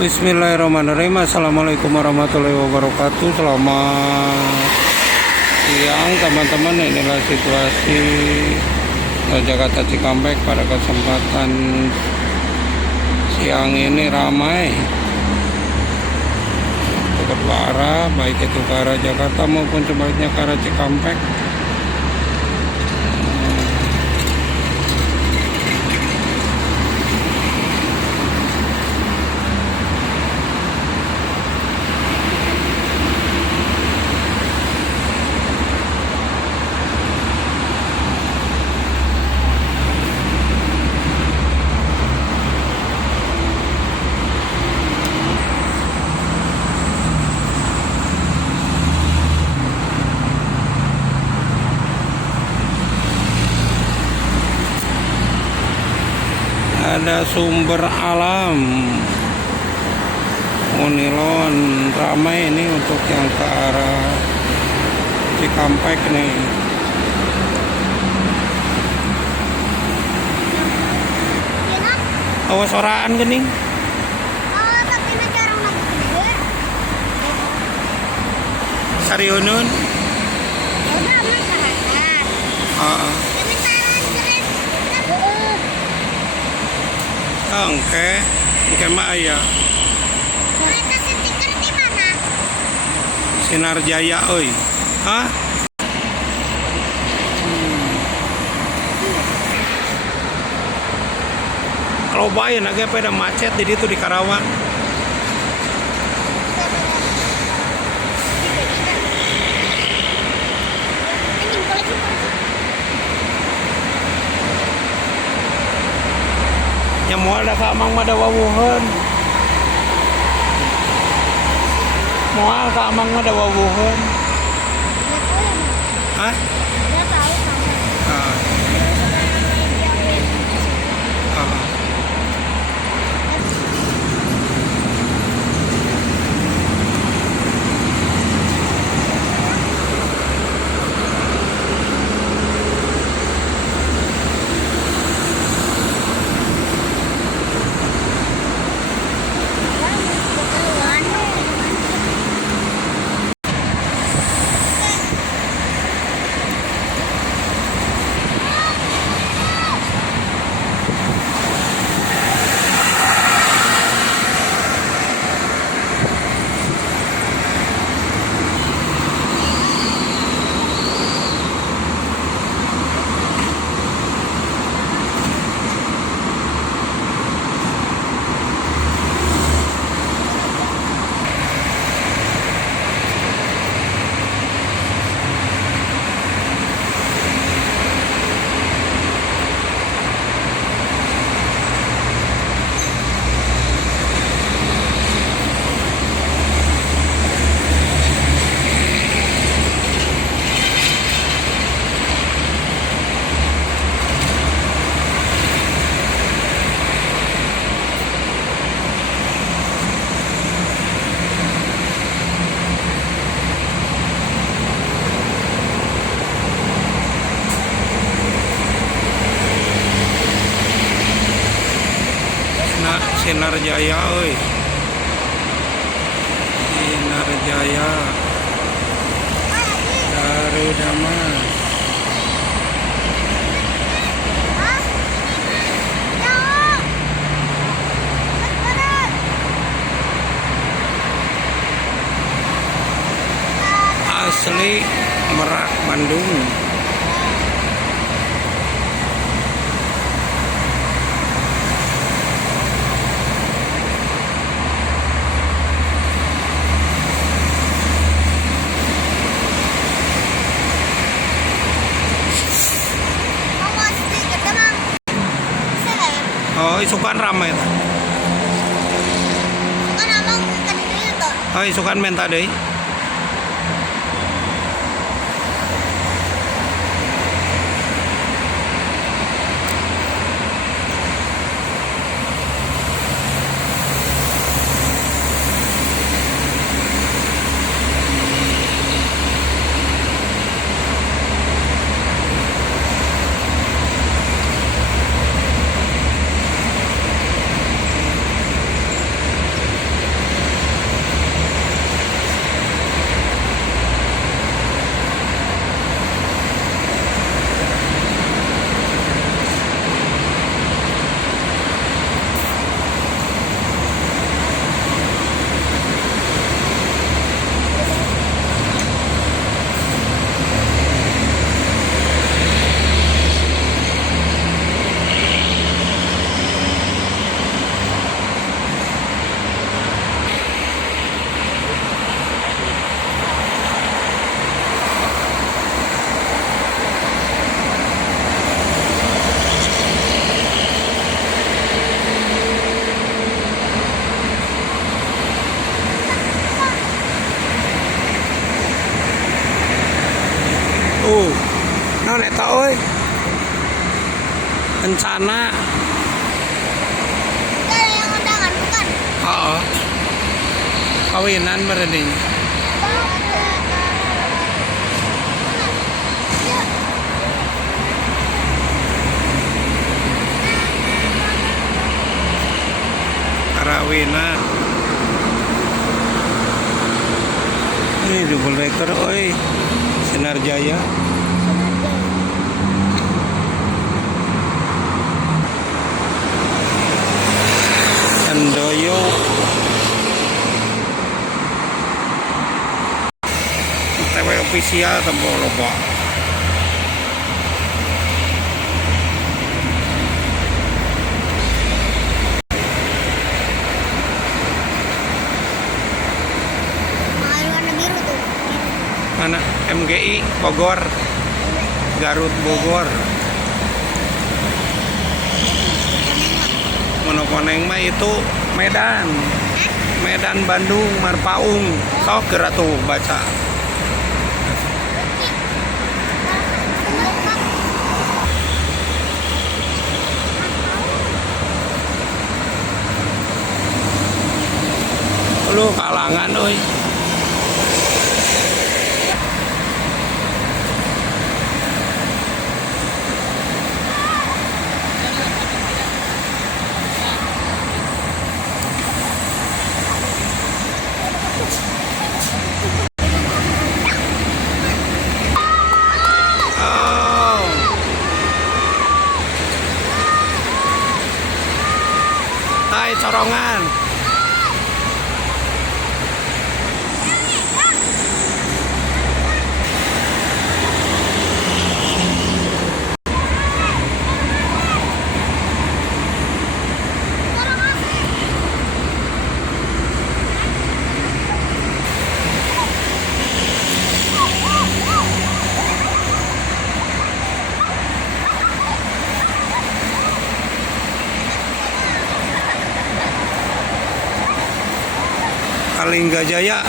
Bismillahirrahmanirrahim. Assalamualaikum warahmatullahi wabarakatuh. Selamat siang teman-teman. Inilah situasi Jakarta Cikampek pada kesempatan siang ini ramai untuk kedua arah, baik itu ke arah Jakarta maupun sebaliknya ke arah Cikampek. Ada sumber alam Unilon ramai ini untuk yang ke arah Cikampek nih. Awas oraan gening. Oh, tapi na jarang nagbubuhay. Sarionun. Udah, may kahanan. Heeh. Kementaran keren. Oo. Engke mah aya Kereta stiker di mana? Sinar Jaya euy. Hah? Kalau bayan agak pada macet di situ di Karawang. Anjing baju. Nya moal da ka amang mah da wawuheun. Moal ka amang mah da wawuheun. Nggak tahu ya, Mas. Hah? Nggak tahu sama. Ah, ah. Sinar Jaya euy. Sinar Jaya dari Damas. Hah? Jauh. Berat. Asli Merak Bandung. Kamu sedikit emang. Bisa nggak ya? Oh, isukan ramai tah. Kan abang kan itu tuh. Oh, isukan menta deui. Kencana. Itu ada yang undangan, bukan? Oh. Kawinan berarti. Karawinan. Ini double decker, oi. Sinar Jaya. Sandoyo. TW official tempo loba. Mahal warna biru tuh. Mana? MGI Bogor. Garut Bogor. Monokoneng mah itu Medan. Medan Bandung Marpaung. Sok geura tuh baca. Lu kalangan euy. Oh. Hai corongan. Kalingga Jaya.